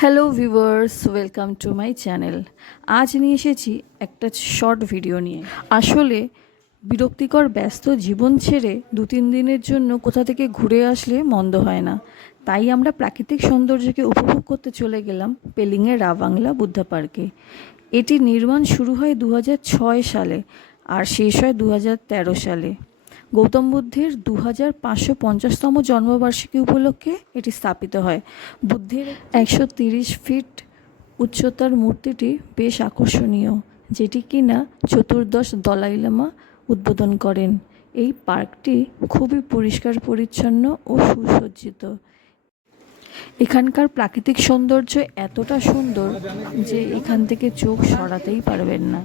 Hello viewers, welcome to my channel. আজ নিয়ে এসেছি একটা শর্ট ভিডিও নিয়ে। আসলে বিরক্তিকর ব্যস্ত জীবন ছেড়ে 2-3 দিনের জন্য কোথা থেকে ঘুরে আসলে মন্দ হয় না। তাই আমরা প্রাকৃতিক সৌন্দর্যকে উপভোগ করতে চলে গেলাম পেলিংয়ের রাবাংলা বুদ্ধা পার্কে। এটির নির্মাণ শুরু হয় 2006 সালে আর শেষ হয় 2013 সালে। গৌতম বুদ্ধের 2550তম জন্মবার্ষিকী উপলক্ষে এটি স্থাপিত হয়। বুদ্ধের 130 ফিট উচ্চতার মূর্তিটি বেশ আকর্ষণীয়, যেটি কিনা চতুর্দশ দলাই লামা উদ্বোধন করেন। এই পার্কটি খুবই পরিষ্কার পরিচ্ছন্ন ও সুসজ্জিত। এখানকার প্রাকৃতিক সৌন্দর্য এতটা সুন্দর যে এখান থেকে চোখ সরাতেই পারবেন না।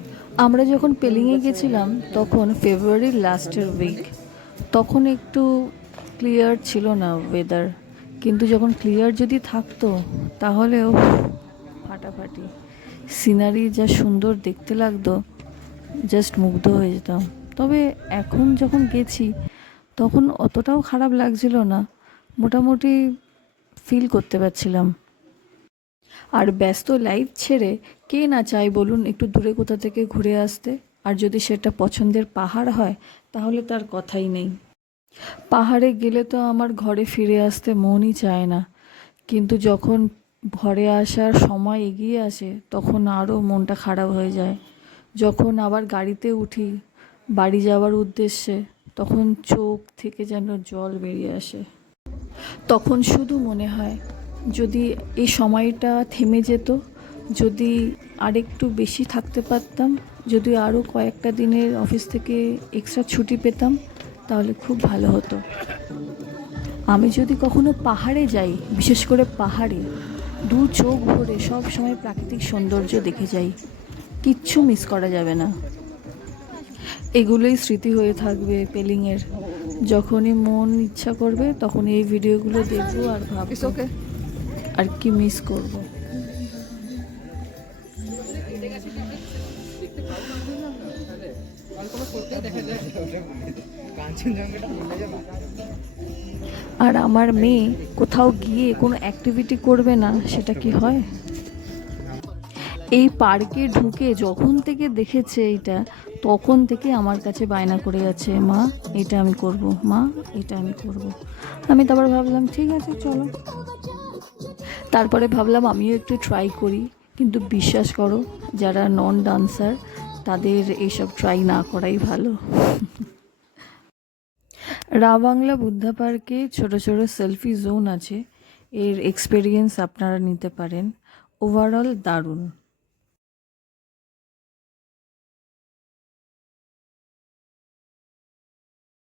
আমরা যখন পেলিংয়ে গেছিলাম তখন ফেব্রুয়ারির লাস্টের উইক, তখন একটু ক্লিয়ার ছিল না ওয়েদার, কিন্তু যখন ক্লিয়ার যদি থাকতো তাহলেও ফাটাফাটি সিনারি যা সুন্দর দেখতে লাগতো, জাস্ট মুগ্ধ হয়ে যেতাম। তবে এখন যখন গেছি তখন অতটাও খারাপ লাগছিল না, মোটামুটি ফিল করতে পারছিলাম। আর ব্যস্ত লাইফ ছেড়ে কে না চায় বলুন একটু দূরে কোথা থেকে ঘুরে আসতে, আর যদি সেটা পছন্দের পাহাড় হয় তাহলে তার কথাই নেই। পাহাড়ে গেলে তো আমার ঘরে ফিরে আসতে মনই চায় না, কিন্তু যখন ঘরে আসার সময় এগিয়ে আসে তখন আরও মনটা খারাপ হয়ে যায়। যখন আবার গাড়িতে উঠি বাড়ি যাওয়ার উদ্দেশ্যে, তখন চোখ থেকে যেন জল বেরিয়ে আসে। তখন শুধু মনে হয় যদি এই সময়টা থেমে যেত, যদি আরেকটু বেশি থাকতে পারতাম, যদি আরও কয়েকটা দিনের অফিস থেকে এক্সট্রা ছুটি পেতাম তাহলে খুব ভালো হতো। আমি যদি কখনো পাহাড়ে যাই, বিশেষ করে পাহাড়ে দু চোখ ভরে সব সময় প্রাকৃতিক সৌন্দর্য দেখে যাই, কিচ্ছু মিস করা যাবে না। এগুলোই স্মৃতি হয়ে থাকবে পেলিংয়ের। যখনই মন ইচ্ছা করবে তখন এই ভিডিওগুলো দেখবো আর ভাববো আর কি মিস করব। আর আমার মেয়ে কোথাও গিয়ে কোনো অ্যাক্টিভিটি করবে না, সেটা কি হয়? এই পার্কে ঢুকে যখন থেকে দেখেছে এইটা, তখন থেকে আমার কাছে বায়না করে যাচ্ছে, মা এটা আমি করব, মা এটা আমি করব। আমি তারপর ভাবলাম ঠিক আছে চলো। তারপরে ভাবলাম আমিও একটু ট্রাই করি, কিন্তু বিশ্বাস করো যারা নন ডান্সার তাদের এইসব ট্রাই না করাই ভালো। রাবাংলা বুদ্ধা পার্কে ছোট ছোট সেলফি জোন আছে, এর এক্সপিরিয়েন্স আপনারা নিতে পারেন। ওভারঅল দারুণ।